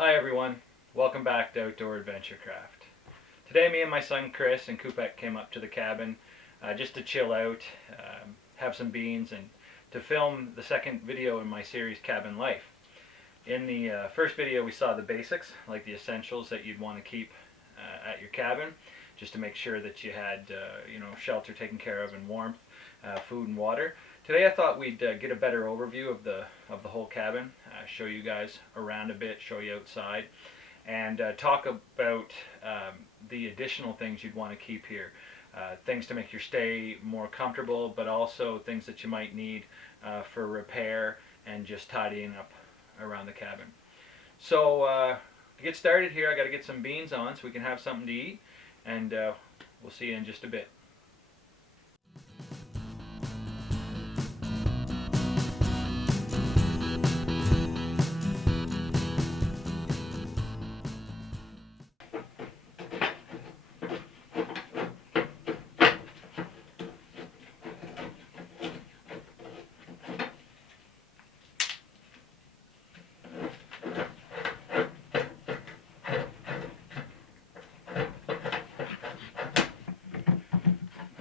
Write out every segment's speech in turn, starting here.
Hi everyone, welcome back to Outdoor Adventurecraft. Today me and my son Chris and Köpek came up to the cabin just to chill out, have some beans, and to film the second video in my series Cabin Life. In the first video we saw the basics, like the essentials that you'd want to keep at your cabin, just to make sure that you had shelter taken care of and warmth, food and water. Today I thought we'd get a better overview of the whole cabin, show you guys around a bit, show you outside, and talk about the additional things you'd want to keep here. Things to make your stay more comfortable, but also things that you might need for repair and just tidying up around the cabin. So to get started here, I got to get some beans on so we can have something to eat, and we'll see you in just a bit.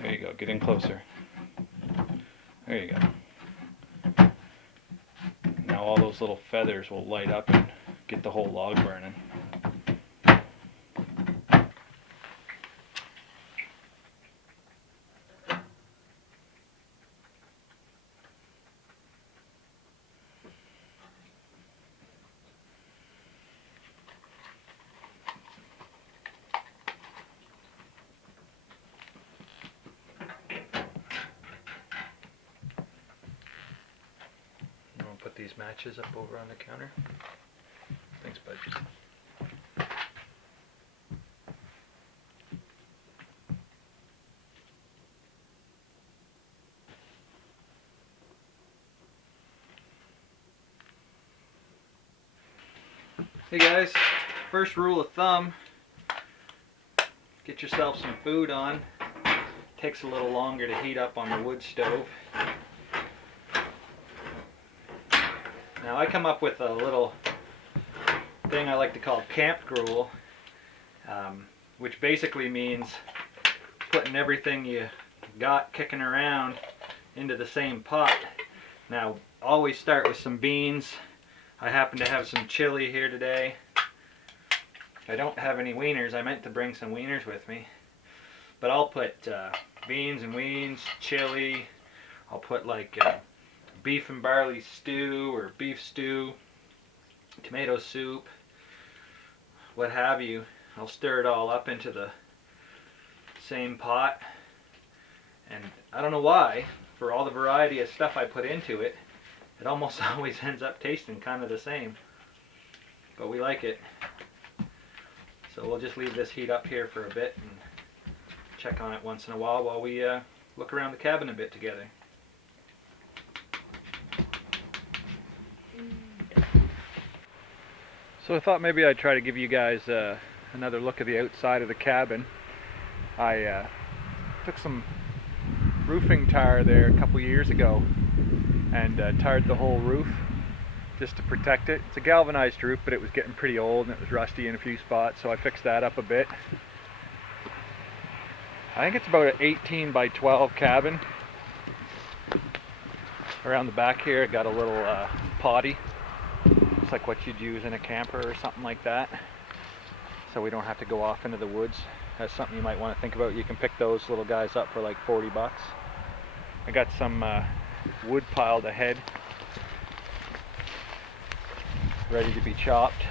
There you go, get in closer. There you go. Now all those little feathers will light up and get the whole log burning. Put these matches up over on the counter. Thanks, bud. Hey guys, first rule of thumb, get yourself some food on. Takes a little longer to heat up on the wood stove. Now I come up with a little thing I like to call camp gruel, which basically means putting everything you got kicking around into the same pot. Now always start with some beans. I happen to have some chili here today. I don't have any wieners. I meant to bring some wieners with me, but I'll put beans and weens, chili. I'll put like beef and barley stew or beef stew, tomato soup, what have you. I'll stir it all up into the same pot, and I don't know why, for all the variety of stuff I put into it, it almost always ends up tasting kind of the same, but we like it. So we'll just leave this heat up here for a bit and check on it once in a while we look around the cabin a bit together. So I thought maybe I'd try to give you guys another look at the outside of the cabin. I took some roofing tar there a couple years ago and tarred the whole roof just to protect it. It's a galvanized roof, but it was getting pretty old and it was rusty in a few spots, so I fixed that up a bit. I think it's about an 18 by 12 cabin. Around the back here I got a little potty. It's like what you'd use in a camper or something like that, so we don't have to go off into the woods. That's something you might want to think about. You can pick those little guys up for like 40 bucks. I got some wood piled ahead, ready to be chopped,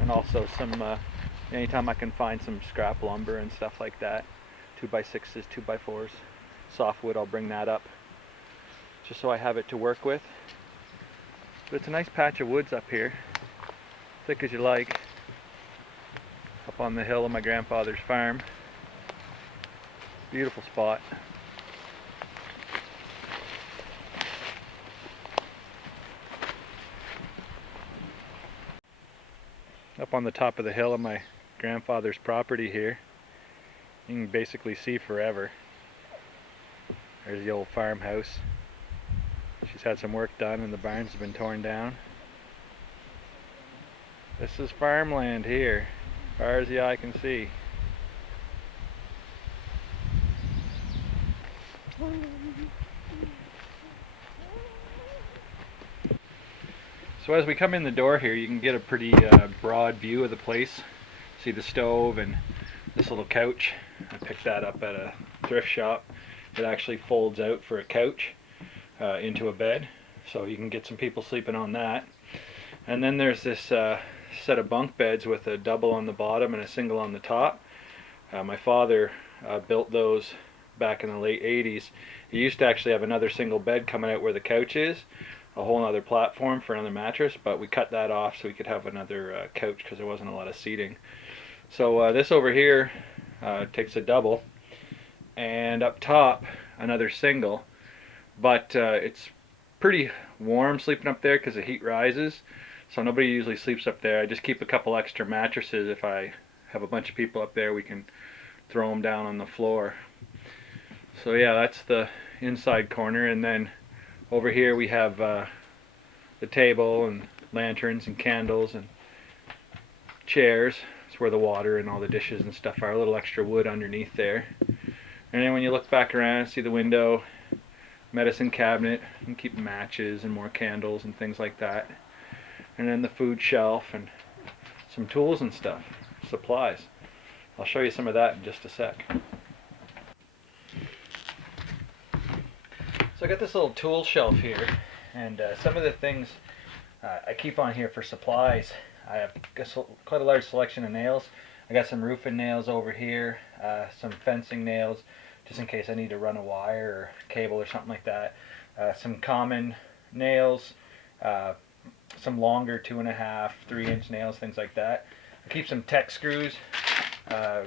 and also some anytime I can find some scrap lumber and stuff like that, 2x6s, 2x4s, softwood, I'll bring that up just so I have it to work with. But it's a nice patch of woods up here, thick as you like, up on the hill of my grandfather's farm. Beautiful spot. Up on the top of the hill of my grandfather's property here, you can basically see forever. There's the old farmhouse. She's had some work done and the barns have been torn down. This is farmland here, as far as the eye can see. So as we come in the door here, you can get a pretty broad view of the place. See the stove and this little couch. I picked that up at a thrift shop. It actually folds out for a couch into a bed, so you can get some people sleeping on that. And then there's this set of bunk beds with a double on the bottom and a single on the top. My father built those back in the late 80s. He used to actually have another single bed coming out where the couch is, a whole other platform for another mattress, but we cut that off so we could have another couch because there wasn't a lot of seating. So this over here takes a double, and up top another single, but it's pretty warm sleeping up there because the heat rises, so nobody usually sleeps up there. I just keep a couple extra mattresses. If I have a bunch of people up there, we can throw them down on the floor. So yeah, that's the inside corner, and then over here we have the table and lanterns and candles and chairs. It's where the water and all the dishes and stuff are. A little extra wood underneath there. And then when you look back around, see the window, medicine cabinet, and keep matches and more candles and things like that. And then the food shelf and some tools and stuff, supplies. I'll show you some of that in just a sec. So I got this little tool shelf here, and some of the things I keep on here for supplies. I have quite a large selection of nails. I got some roofing nails over here, some fencing nails, just in case I need to run a wire or cable or something like that. Some common nails, some longer 2.5, 3-inch nails, things like that. I keep some tech screws. I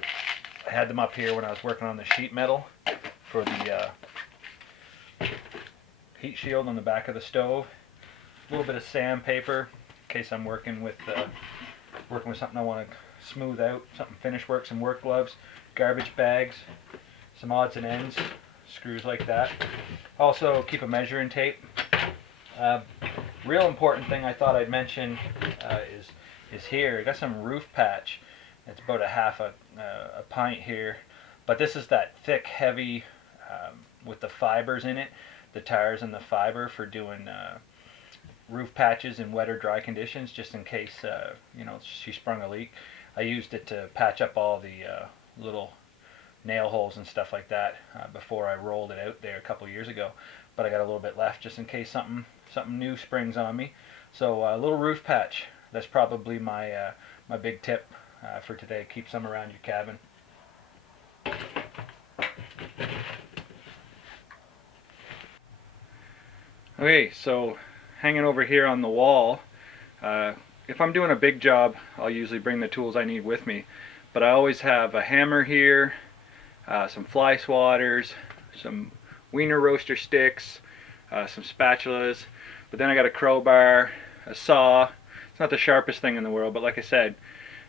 had them up here when I was working on the sheet metal for the heat shield on the back of the stove. A little bit of sandpaper in case I'm working with something I want to smooth out, something finish work, some work gloves, garbage bags, some odds and ends, screws like that. Also keep a measuring tape. Real important thing I thought I'd mention is here. I got some roof patch. It's about a pint here, but this is that thick, heavy with the fibers in it, the tires and the fiber for doing roof patches in wet or dry conditions, just in case she sprung a leak. I used it to patch up all the little nail holes and stuff like that before I rolled it out there a couple years ago, but I got a little bit left just in case something new springs on me. So a little roof patch, that's probably my my big tip for today. Keep some around your cabin. Okay, so hanging over here on the wall, if I'm doing a big job, I'll usually bring the tools I need with me, but I always have a hammer here, some fly swatters, some wiener roaster sticks, some spatulas, but then I got a crowbar, a saw. It's not the sharpest thing in the world, but like I said,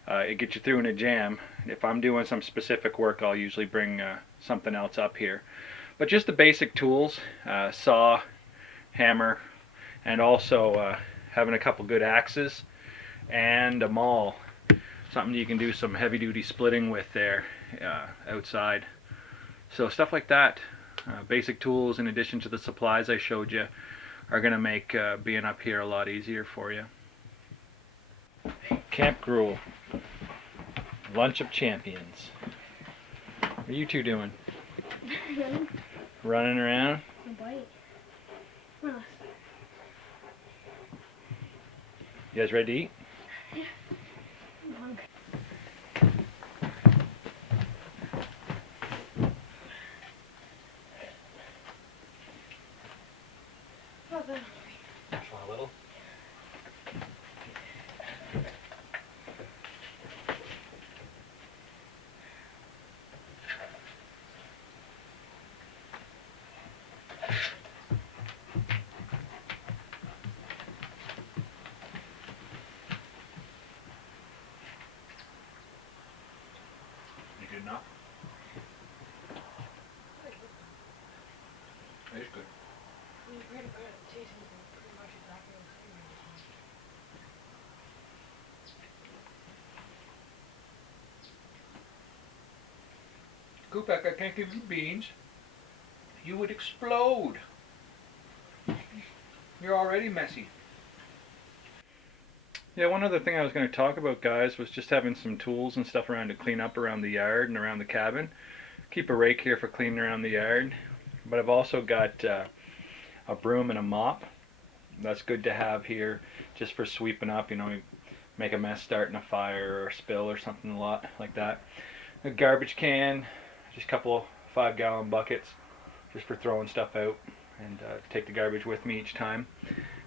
it gets you through in a jam. If I'm doing some specific work, I'll usually bring something else up here. But just the basic tools, saw, hammer, and also having a couple good axes and a maul, something you can do some heavy-duty splitting with there outside. So stuff like that, basic tools in addition to the supplies I showed you, are going to make being up here a lot easier for you. Camp Gruel, lunch of champions. What are you two doing? Running around? A bite. You guys ready to eat? Yeah. I'm hungry. Not that hungry. Just want a little? You good enough? It's good. When you read about it, it tastes pretty much exactly the same. Köpek, I can't give you beans. You would explode. You're already messy. Yeah, one other thing I was going to talk about, guys, was just having some tools and stuff around to clean up around the yard and around the cabin. Keep a rake here for cleaning around the yard. But I've also got a broom and a mop. That's good to have here just for sweeping up, you know, you make a mess starting a fire or a spill or something a lot like that. A garbage can, just a couple 5-gallon buckets just for throwing stuff out and take the garbage with me each time.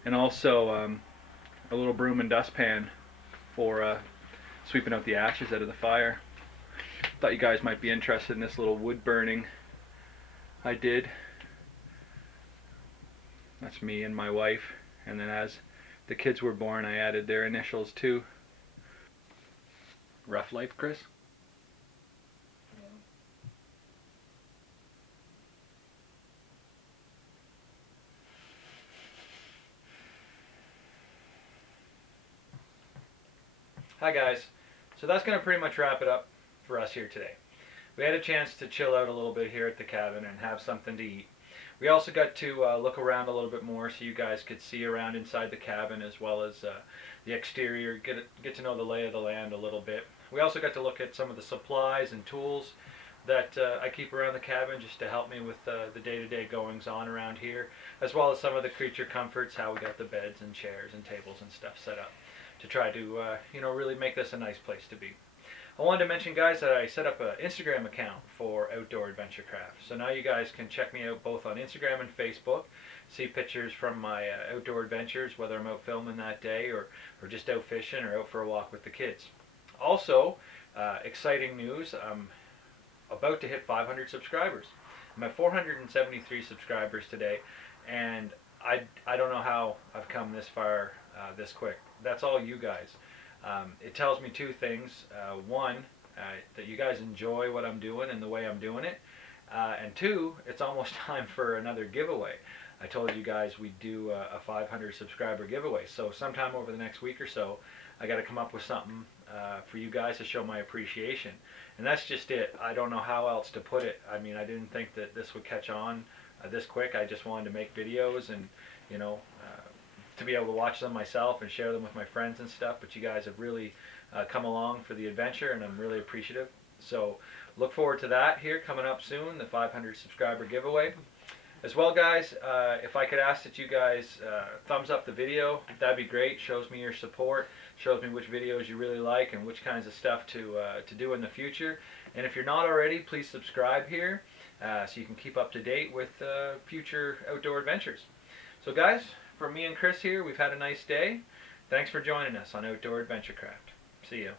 And also a little broom and dustpan for sweeping out the ashes out of the fire. Thought you guys might be interested in this little wood burning I did. That's me and my wife, and then as the kids were born I added their initials too. Rough life, Chris? Hi guys, so that's going to pretty much wrap it up for us here today. We had a chance to chill out a little bit here at the cabin and have something to eat. We also got to look around a little bit more so you guys could see around inside the cabin as well as the exterior, get to know the lay of the land a little bit. We also got to look at some of the supplies and tools that I keep around the cabin just to help me with the day-to-day goings on around here, as well as some of the creature comforts, how we got the beds and chairs and tables and stuff set up to try to really make this a nice place to be. I wanted to mention, guys, that I set up an Instagram account for Outdoor Adventurecraft. So now you guys can check me out both on Instagram and Facebook, see pictures from my outdoor adventures, whether I'm out filming that day or just out fishing or out for a walk with the kids. Also, exciting news, I'm about to hit 500 subscribers. I'm at 473 subscribers today, and I don't know how I've come this far this quick. That's all you guys. It tells me two things. One, that you guys enjoy what I'm doing and the way I'm doing it. And two, it's almost time for another giveaway. I told you guys we'd do a 500 subscriber giveaway. So sometime over the next week or so, I got to come up with something for you guys to show my appreciation. And that's just it. I don't know how else to put it. I mean, I didn't think that this would catch on this quick. I just wanted to make videos and, to be able to watch them myself and share them with my friends and stuff. But you guys have really come along for the adventure, and I'm really appreciative. So look forward to that here coming up soon, the 500 subscriber giveaway. As well, guys, if I could ask that you guys thumbs up the video, that'd be great. Shows me your support, shows me which videos you really like and which kinds of stuff to do in the future. And if you're not already, please subscribe here so you can keep up to date with future outdoor adventures. So guys, from me and Chris here, we've had a nice day. Thanks for joining us on Outdoor Adventurecraft. See ya.